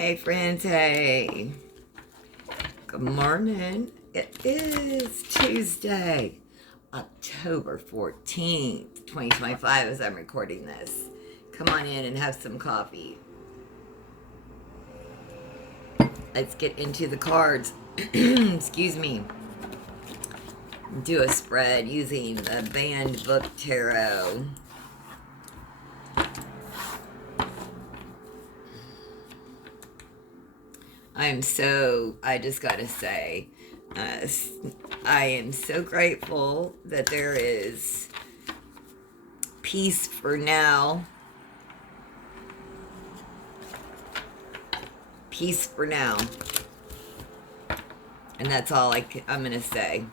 Hey friends, hey. Good morning. It is Tuesday, October 14th, 2025 as I'm recording this. Come on in and have some coffee. Let's get into the cards. Excuse me. Do a spread using the Banned Book Tarot. I just gotta say, I am so grateful that there is peace for now. Peace for now. And that's all I'm gonna say.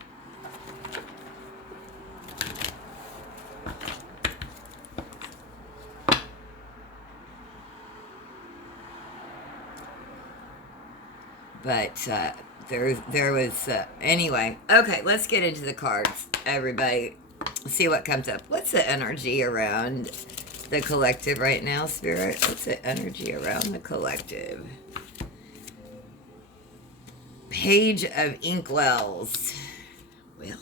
But there was anyway. Okay, let's get into the cards, everybody. See what comes up. What's the energy around the collective right now, Spirit? What's the energy around the collective? Page of Inkwells. Well,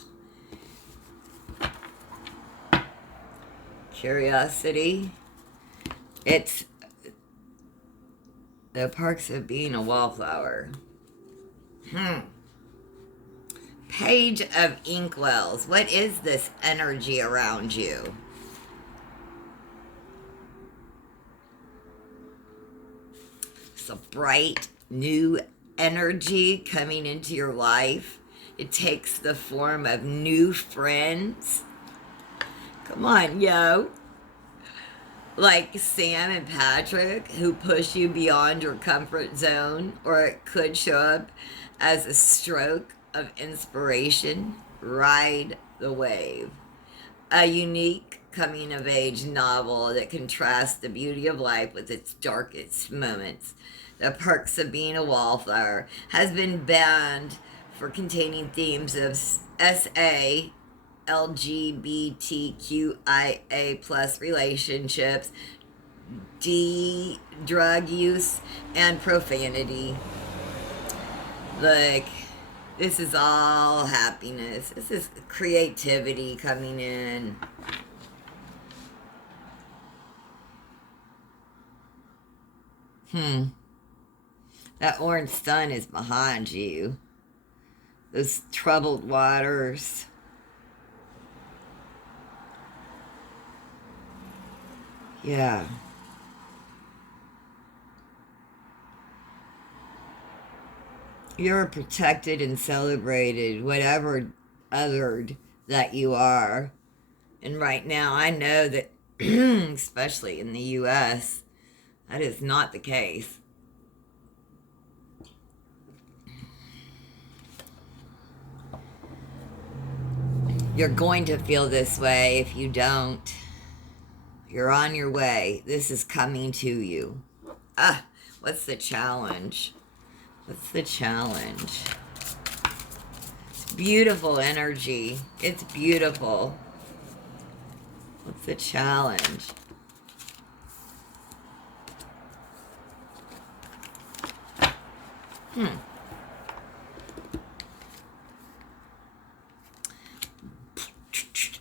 curiosity. It's the perks of being a wallflower. Page of Inkwells. What is this energy around you? It's a bright, new energy coming into your life. It takes the form of new friends. Come on, yo. Like Sam and Patrick, who push you beyond your comfort zone, or it could show up as a stroke of inspiration. Ride the wave. A unique coming-of-age novel that contrasts the beauty of life with its darkest moments. The Perks of Being a Wallflower has been banned for containing themes of SA, LGBTQIA plus relationships, drug use, and profanity. Look, this is all happiness. This is creativity coming in. That orange sun is behind you. Those troubled waters. Yeah. You're protected and celebrated, whatever othered that you are. And right now, I know that, especially in the U.S., that is not the case. You're going to feel this way if you don't. You're on your way. This is coming to you. What's the challenge? What's the challenge? It's beautiful energy. It's beautiful. What's the challenge?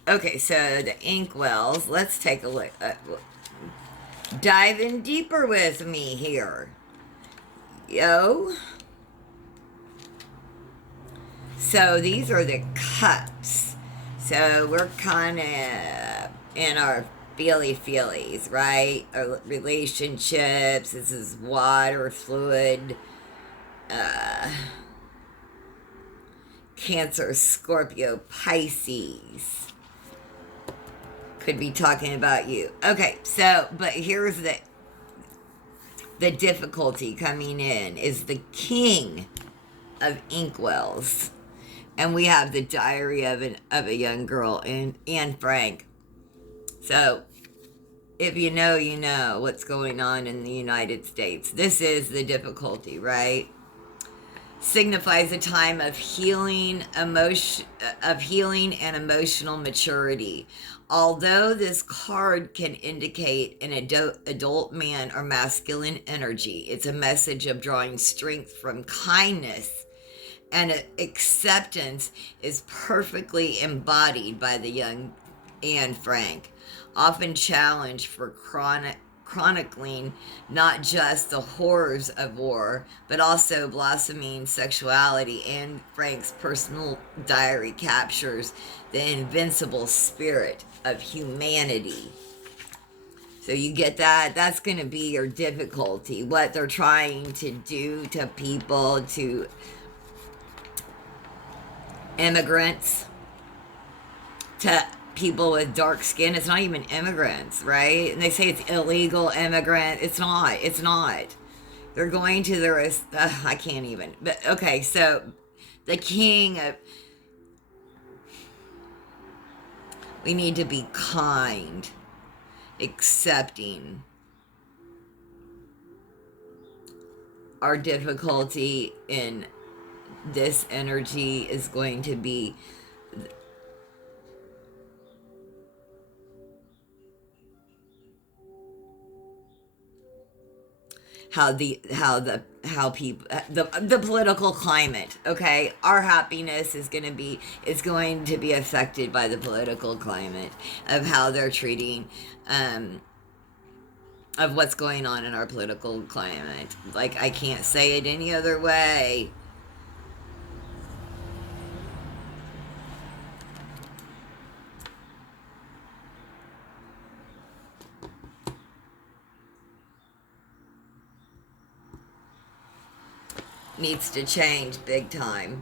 Okay, so the Inkwells. Let's take a look. Dive in deeper with me here. Yo. So these are the cups. So we're kind of in our feelies, right? Our relationships. This is water, fluid. Cancer, Scorpio, Pisces. Could be talking about you. Okay, so, but here's the difficulty coming in is the King of Inkwells. And we have the Diary of a Young Girl, Anne Frank. So, if you know what's going on in the United States. This is the difficulty, right? signifies a time of healing, and emotional maturity. Although this card can indicate an adult man or masculine energy, it's a message of drawing strength from kindness, and acceptance is perfectly embodied by the young Anne Frank, often challenged for chronicling not just the horrors of war, but also blossoming sexuality. Anne Frank's personal diary captures the invincible spirit of humanity. So you get that? That's going to be your difficulty. What they're trying to do to people, to immigrants, to people with dark skin. It's not even immigrants, right? And they say it's illegal immigrant. It's not. It's not. They're going to the I can't even. But okay, so the king of, we need to be kind, accepting. Our difficulty in this energy is going to be how people, the political climate. Okay, our happiness is going to be affected by the political climate of how they're treating, of what's going on in our political climate. Like, I can't say it any other way. Needs to change big time.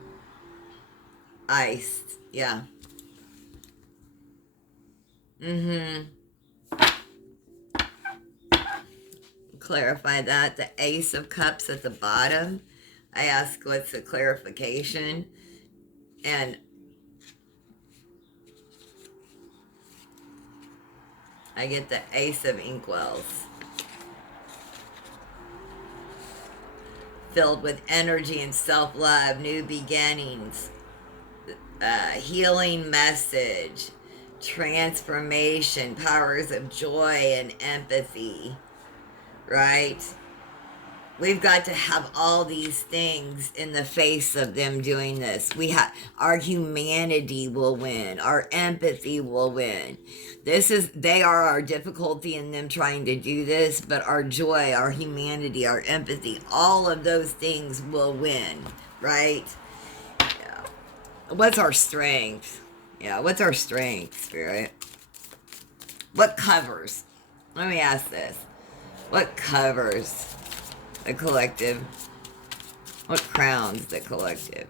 Ice, yeah. Mm-hmm. Clarify that. The Ace of Cups at the bottom. I ask what's the clarification, and I get the Ace of Inkwells. Filled with energy and self-love, new beginnings, healing message, transformation, powers of joy and empathy, right? We've got to have all these things in the face of them doing this. Our humanity will win. Our empathy will win. They are our difficulty in them trying to do this, but our joy, our humanity, our empathy, all of those things will win, right? Yeah. What's our strength? Yeah, what's our strength, Spirit? What covers? Let me ask this. What covers the collective? What crowns the collective?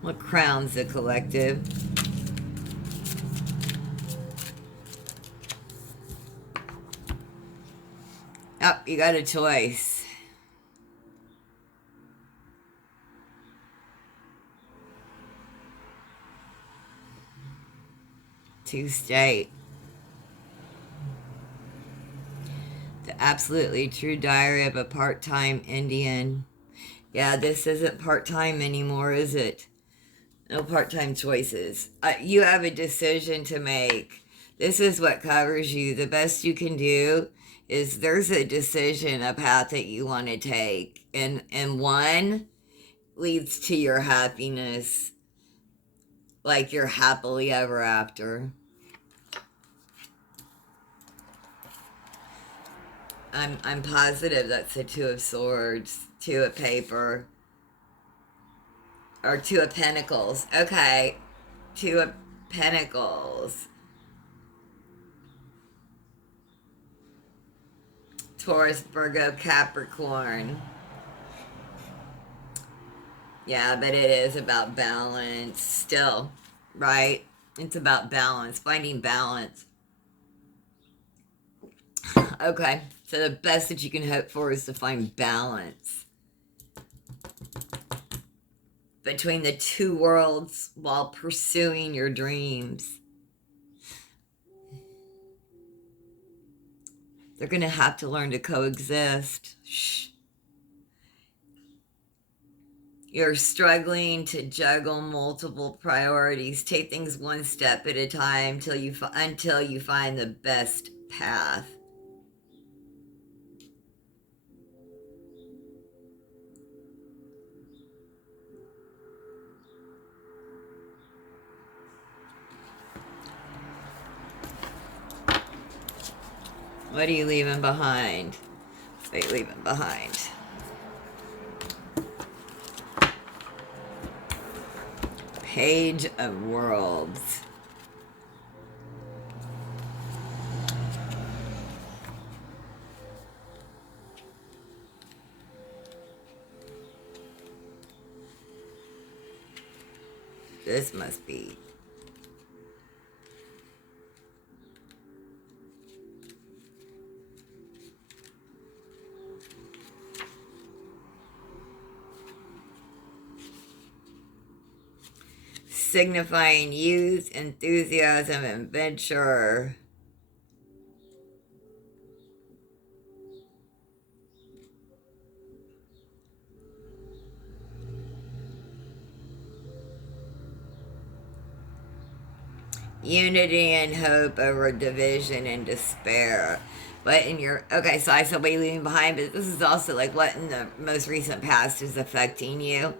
What crowns the collective? Oh, you got a choice. Two state. The absolutely true diary of a part-time Indian. Yeah, this isn't part-time anymore, is it? No part-time choices. You have a decision to make. This is what covers you. The best you can do is, there's a decision, a path that you want to take. And one leads to your happiness, like your happily ever after. I'm positive that's the Two of Swords, Two of Paper, or Two of Pentacles. Okay, Two of Pentacles. Taurus, Virgo, Capricorn. Yeah, but it is about balance still, right? It's about balance, finding balance. Okay, so the best that you can hope for is to find balance between the two worlds while pursuing your dreams. They're going to have to learn to coexist. Shh. You're struggling to juggle multiple priorities. Take things one step at a time until you find the best path. What are you leaving behind? What are you leaving behind? Page of Worlds. This must be signifying youth, enthusiasm, and adventure. Unity and hope over division and despair. But in your, okay, so I said what you're leaving behind, but this is also like what in the most recent past is affecting you.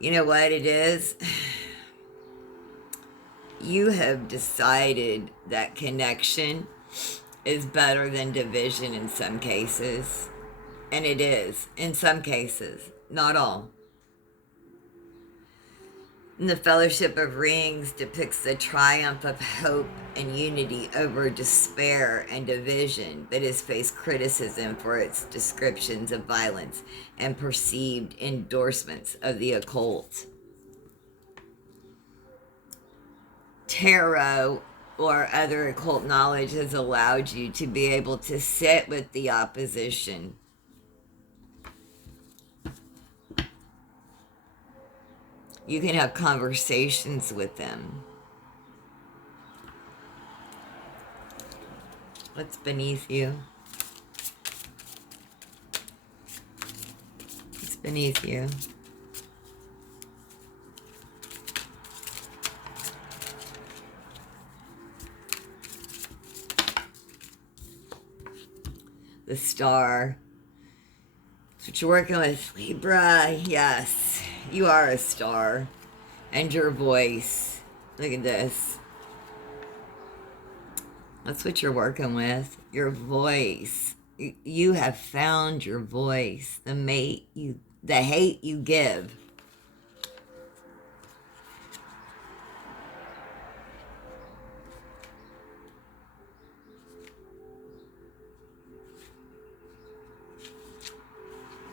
You know what it is? You have decided that connection is better than division in some cases. And it is, in some cases, not all. And the Fellowship of Rings depicts the triumph of hope and unity over despair and division, but has faced criticism for its descriptions of violence and perceived endorsements of the occult. Tarot or other occult knowledge has allowed you to be able to sit with the opposition. You can have conversations with them. What's beneath you? What's beneath you? The star. That's what you're working with, Libra. Yes, you are a star. And your voice. Look at this. That's what you're working with. Your voice. You have found your voice. The hate you give.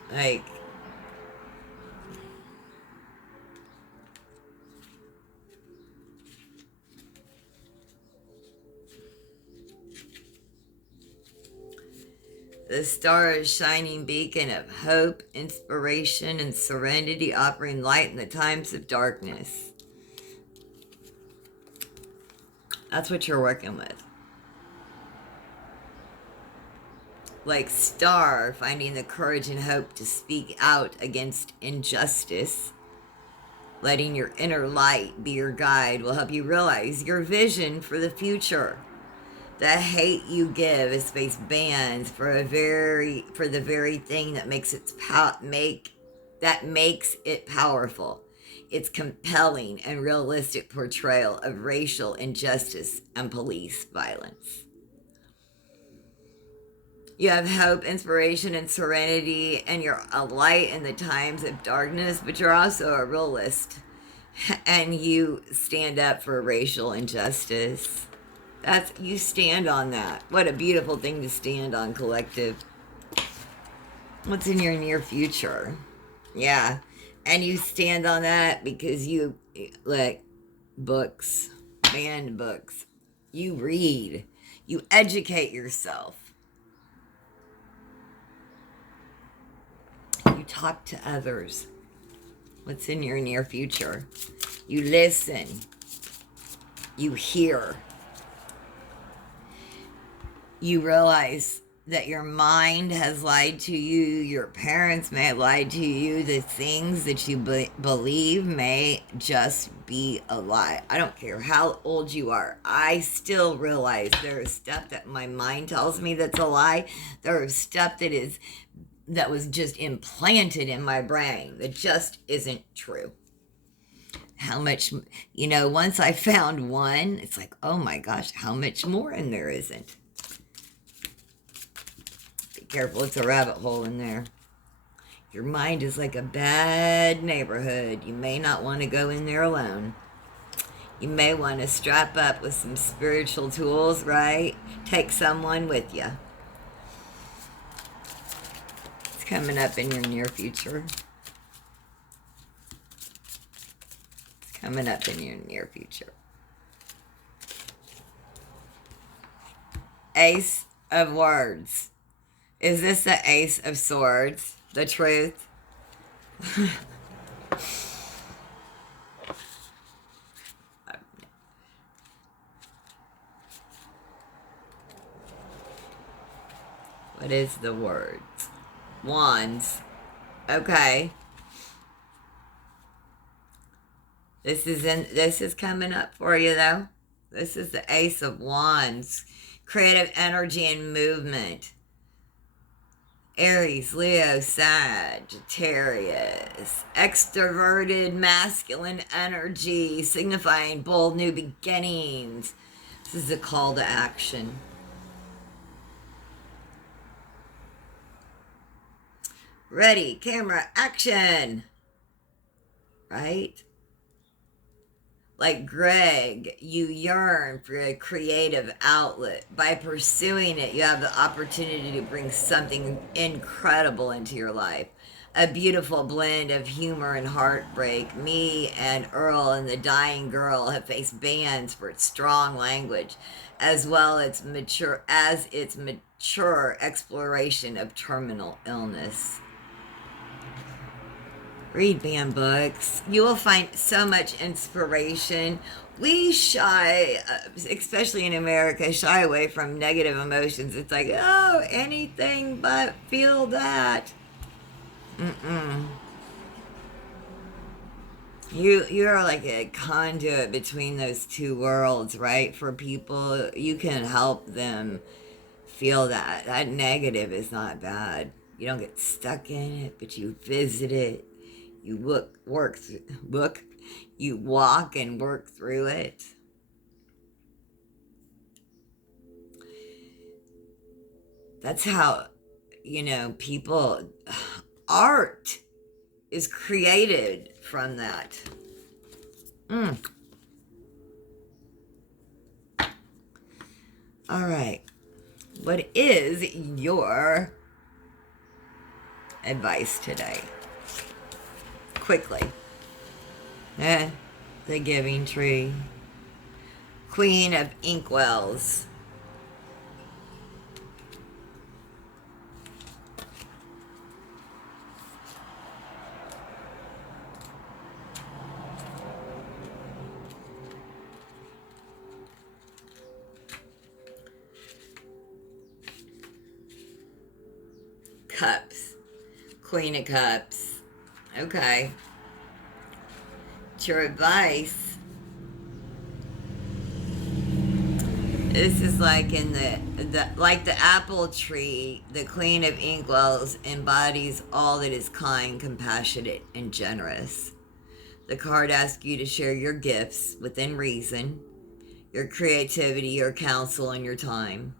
Like, the star is a shining beacon of hope, inspiration, and serenity, offering light in the times of darkness. That's what you're working with. Like star, finding the courage and hope to speak out against injustice. Letting your inner light be your guide will help you realize your vision for the future. The hate you give is face bans for the very thing that makes it powerful. Its compelling and realistic portrayal of racial injustice and police violence. You have hope, inspiration, and serenity, and you're a light in the times of darkness, but you're also a realist. And you stand up for racial injustice. You stand on that. What a beautiful thing to stand on, collective. What's in your near future? Yeah. And you stand on that because you, like, books, banned books. You read. You educate yourself. You talk to others. What's in your near future? You listen. You hear. You realize that your mind has lied to you, your parents may have lied to you, the things that you believe may just be a lie. I don't care how old you are. I still realize there is stuff that my mind tells me that's a lie. There is stuff that was just implanted in my brain that just isn't true. How much, once I found one, it's like, oh my gosh, how much more in there isn't? Be careful, it's a rabbit hole in there. Your mind is like a bad neighborhood. You may not want to go in there alone. You may want to strap up with some spiritual tools, right? Take someone with you. It's coming up in your near future. Coming up in your near future. Ace of Words. Is this the Ace of Swords? The truth? What is the words? Wands. Okay. This is coming up for you though. This is the Ace of Wands. Creative energy and movement. Aries, Leo, Sagittarius. Extroverted masculine energy signifying bold new beginnings. This is a call to action. Ready, camera, action. Right? Like Greg, you yearn for a creative outlet. By pursuing it, you have the opportunity to bring something incredible into your life. A beautiful blend of humor and heartbreak. Me and Earl and the Dying Girl have faced bans for its strong language, as well as its mature exploration of terminal illness. Read banned books. You will find so much inspiration. We shy, especially in America, shy away from negative emotions. It's like, oh, anything but feel that. You're like a conduit between those two worlds, right? For people, you can help them feel that. That negative is not bad. You don't get stuck in it, but you visit it. You you walk and work through it. That's how, people, art is created from that. All right. What is your advice today? Quickly. The Giving Tree. Queen of Inkwells. Cups. Queen of Cups. Okay. Your advice. This is like in like the apple tree, the Queen of Inkwells embodies all that is kind, compassionate, and generous. The card asks you to share your gifts within reason, your creativity, your counsel, and your time.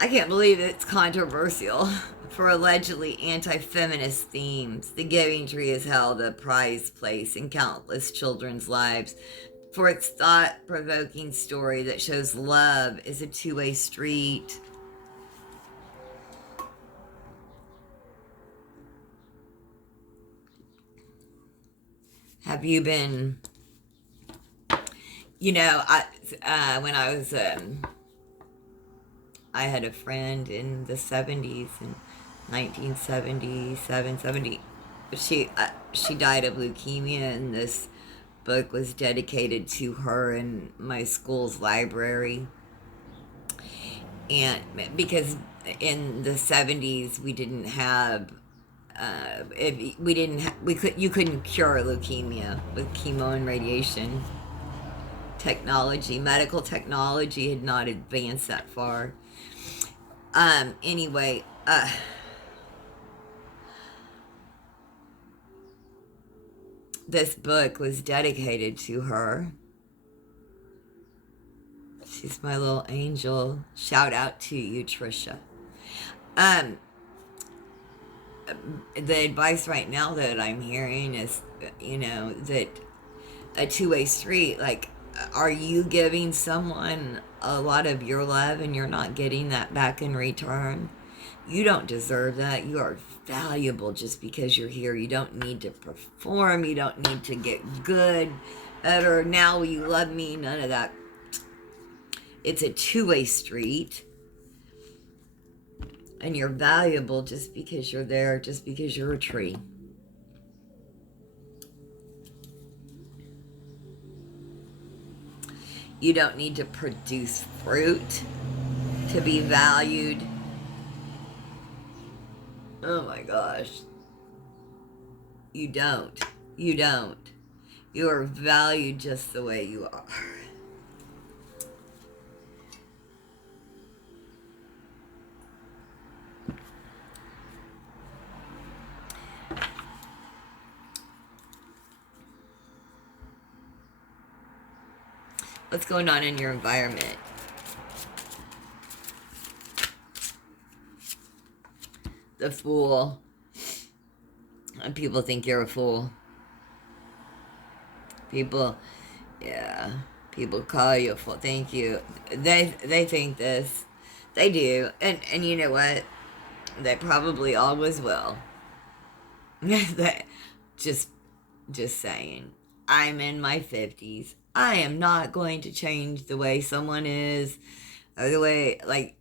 I can't believe it's controversial. For allegedly anti-feminist themes, the Giving Tree has held a prized place in countless children's lives for its thought-provoking story that shows love is a two-way street. Have you been, when I was, I had a friend in the 70s, in 1977, 70. She died of leukemia, and this book was dedicated to her in my school's library. And because in the 70s we didn't have if we didn't you couldn't cure leukemia with chemo and radiation technology. Medical technology had not advanced that far. Anyway, this book was dedicated to her. She's my little angel. Shout out to you, Trisha. The advice right now that I'm hearing is, that a two-way street, like, are you giving someone a lot of your love and you're not getting that back in return? You don't deserve that. You are valuable just because you're here. You don't need to perform. You don't need to get good, better. Now will you love me? None of that. It's a two-way street. And you're valuable just because you're there, just because you're a tree. You don't need to produce fruit to be valued. Oh my gosh. You don't. You don't. You are valued just the way you are. What's going on in your environment? The Fool. People think you're a fool. People call you a fool. Thank you. They think this. They do. And you know what? They probably always will. just saying. I'm in my 50s. I am not going to change the way someone is, or the way, like,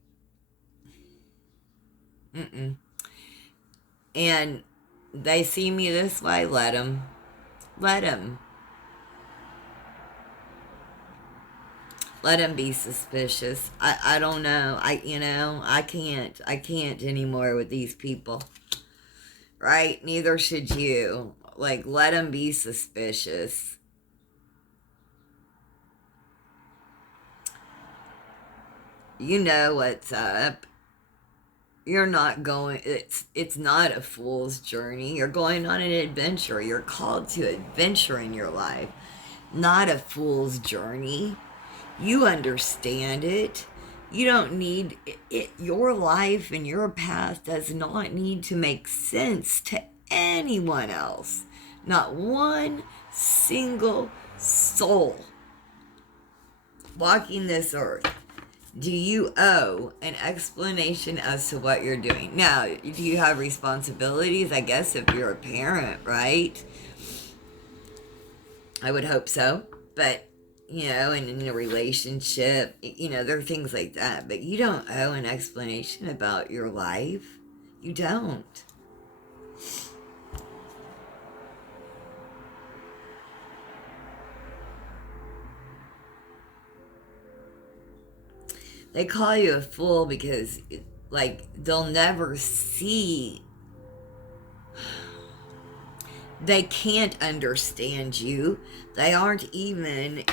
and they see me this way, let them. Let them. Let them be suspicious. I don't know. I can't anymore with these people. Right? Neither should you. Like, let them be suspicious. You know what's up. You're not going, it's not a fool's journey. You're going on an adventure. You're called to adventure in your life. Not a fool's journey. You understand it. You don't need it. Your life and your path does not need to make sense to anyone else. Not one single soul walking this earth do you owe an explanation as to what you're doing. Now, do you have responsibilities? I guess if you're a parent, right? I would hope so. But, and in a relationship, there are things like that. But you don't owe an explanation about your life. You don't. They call you a fool because, they'll never see. They can't understand you. They aren't even,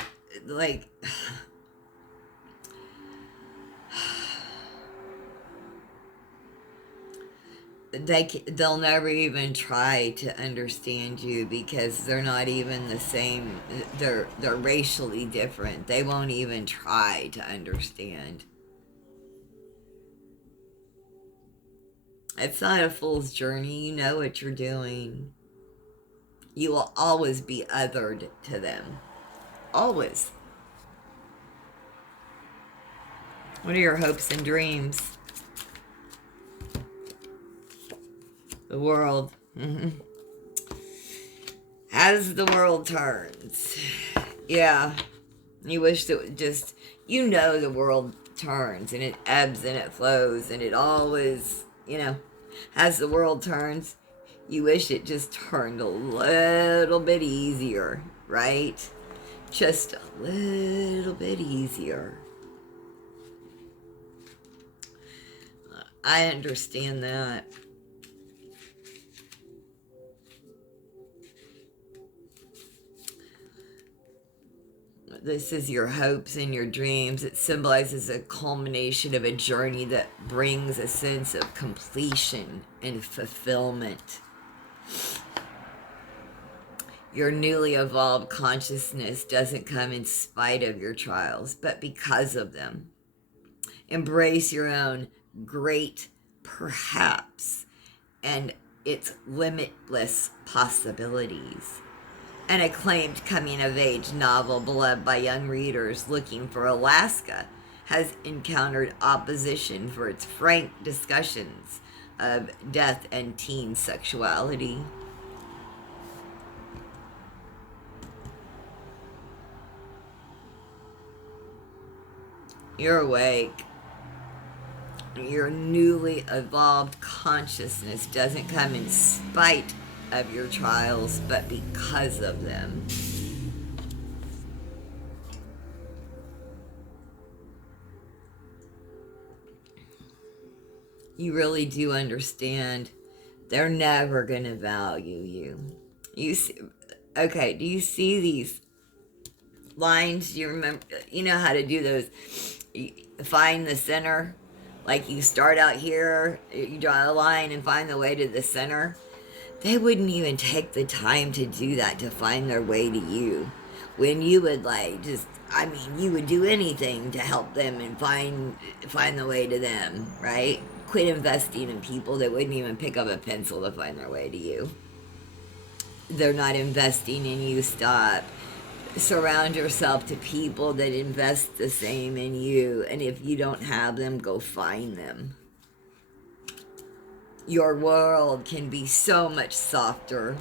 they'll never even try to understand you because they're not even the same. They're racially different. They won't even try to understand. It's not a fool's journey. You know what you're doing. You will always be othered to them. Always. What are your hopes and dreams? The world. As the world turns. Yeah. You wish that it just, the world turns and it ebbs and it flows and it always, as the world turns, you wish it just turned a little bit easier, right? Just a little bit easier. I understand that. This is your hopes and your dreams. It symbolizes a culmination of a journey that brings a sense of completion and fulfillment. Your newly evolved consciousness doesn't come in spite of your trials, but because of them. Embrace your own great perhaps and its limitless possibilities. An acclaimed coming-of-age novel beloved by young readers looking for Alaska has encountered opposition for its frank discussions of death and teen sexuality. You're awake. Your newly evolved consciousness doesn't come in spite of your trials, but because of them. You really do understand they're never going to value you. You see, okay, do you see these lines? Do you remember, you know how to do those? You find the center. Like you start out here, you draw a line and find the way to the center. They wouldn't even take the time to do that, to find their way to you. When you would you would do anything to help them and find the way to them, right? Quit investing in people that wouldn't even pick up a pencil to find their way to you. They're not investing in you. Stop. Surround yourself to people that invest the same in you, and if you don't have them, go find them. Your world can be so much softer.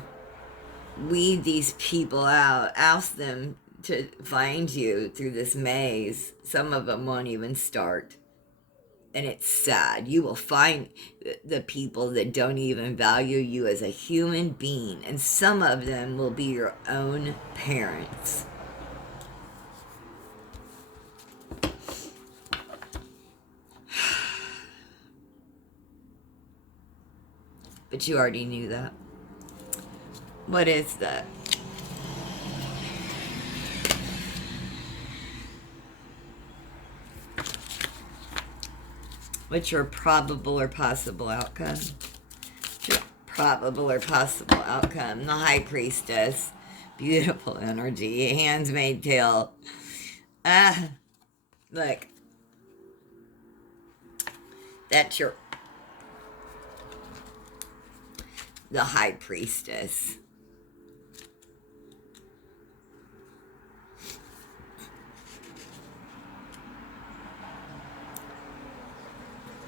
Weed these people out. Ask them to find you through this maze. Some of them won't even start. And it's sad. You will find the people that don't even value you as a human being. And some of them will be your own parents. But you already knew that. What is that? What's your probable or possible outcome? Your probable or possible outcome. The High Priestess. Beautiful energy. Handmaid's Tale. Look. That's the High Priestess.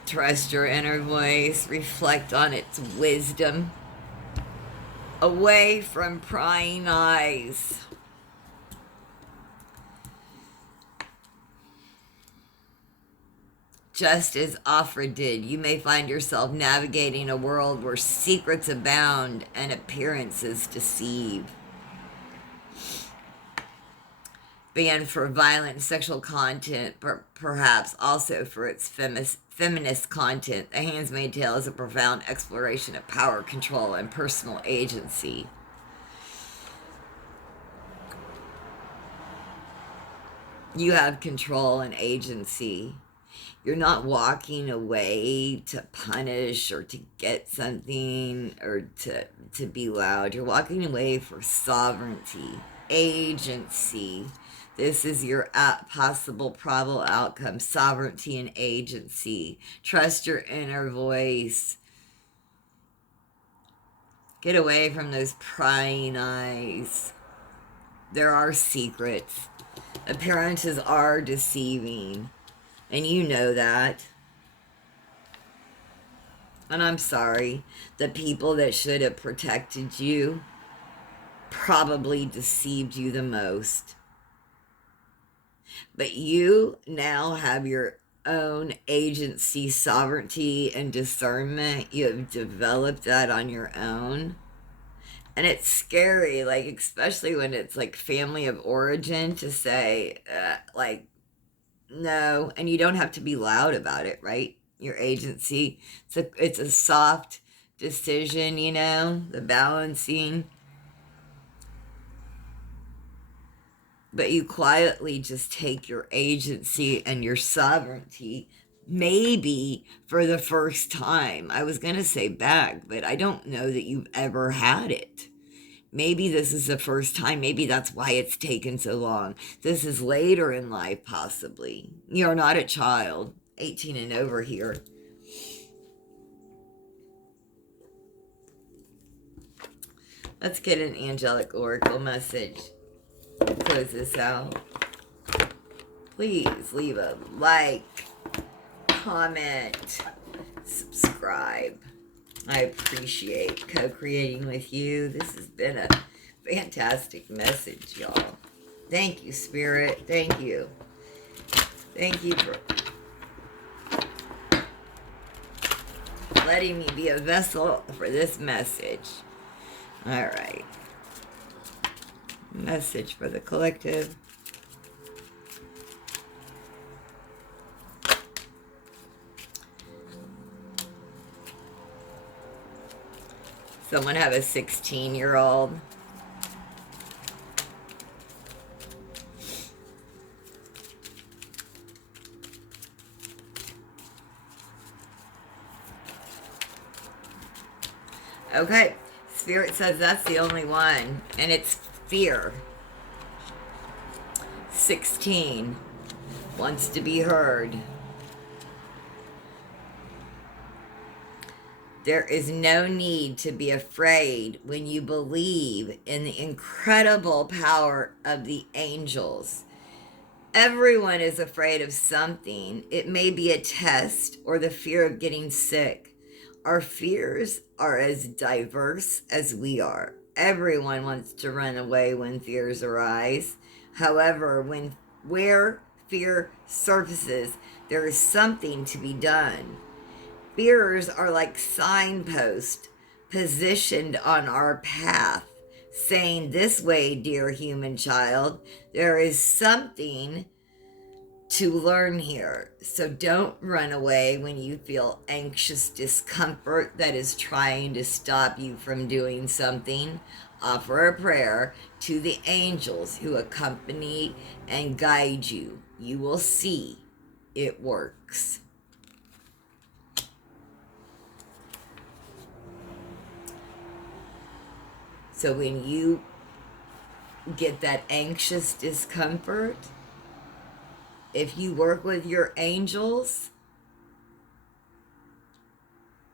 Trust your inner voice. Reflect on its wisdom. Away from prying eyes. Just as Afra did, you may find yourself navigating a world where secrets abound and appearances deceive. Banned for violent and sexual content, but perhaps also for its feminist content, The Handmaid's Tale is a profound exploration of power, control, and personal agency. You have control and agency. You're not walking away to punish or to get something or to be loud. You're walking away for sovereignty, agency. This is your possible probable outcome, sovereignty and agency. Trust your inner voice. Get away from those prying eyes. There are secrets. Appearances are deceiving. And you know that. And I'm sorry. The people that should have protected you probably deceived you the most. But you now have your own agency, sovereignty, and discernment. You have developed that on your own. And it's scary, like, especially when it's like family of origin, to say, no, and you don't have to be loud about it, right? your agency. It's a soft decision, you know, the balancing. But you quietly just take your agency and your sovereignty, maybe for the first time. I was going to say back, but I don't know that you've ever had it. Maybe this is the first time. Maybe that's why it's taken so long. This is later in life, possibly. You're not a child, 18 and over here. Let's get an angelic oracle message. Close this out. Please leave a like, comment, subscribe. I appreciate co-creating with you. This has been a fantastic message, y'all. Thank you, Spirit. Thank you. Thank you for letting me be a vessel for this message. All right. Message for the collective. Someone have a 16-year-old. Okay, Spirit says that's the only one, and it's fear. 16 wants to be heard. There is no need to be afraid when you believe in the incredible power of the angels. Everyone is afraid of something. It may be a test or the fear of getting sick. Our fears are as diverse as we are. Everyone wants to run away when fears arise. However, where fear surfaces, there is something to be done. Fears are like signposts positioned on our path, saying, "This way, dear human child, there is something to learn here." So don't run away when you feel anxious discomfort that is trying to stop you from doing something. Offer a prayer to the angels who accompany and guide you. You will see it works. So when you get that anxious discomfort, if you work with your angels,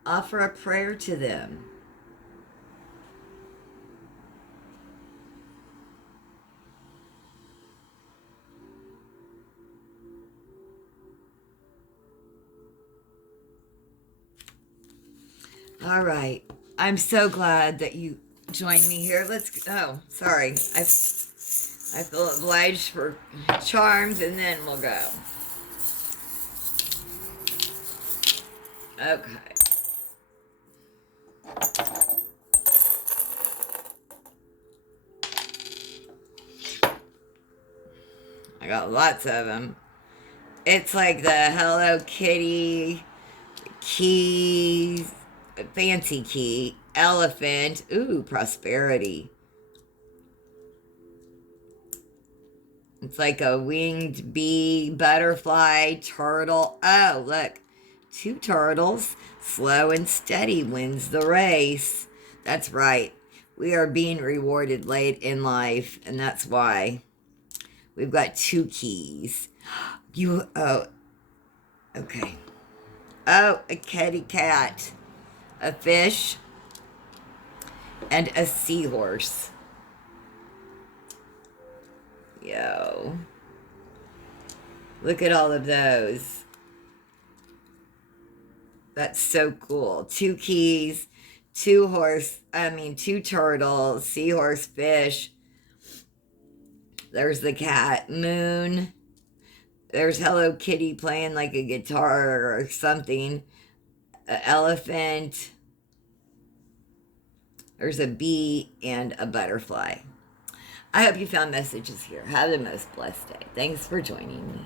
offer a prayer to them. All right. I'm so glad that you joined me here. Oh, sorry. I feel obliged for charms, and then we'll go. Okay. I got lots of them. It's like the Hello Kitty keys, fancy key, elephant, ooh, prosperity. It's like a winged bee, butterfly, turtle. Oh, look, 2 turtles. Slow and steady wins the race. That's right. We are being rewarded late in life, and that's why we've got 2 keys. Oh, okay. Oh, a kitty cat, a fish, and a seahorse. Yo. Look at all of those. That's so cool. 2 keys, 2 turtles, seahorse, fish. There's the cat, moon. There's Hello Kitty playing like a guitar or something. An elephant. There's a bee and a butterfly. I hope you found messages here. Have the most blessed day. Thanks for joining me.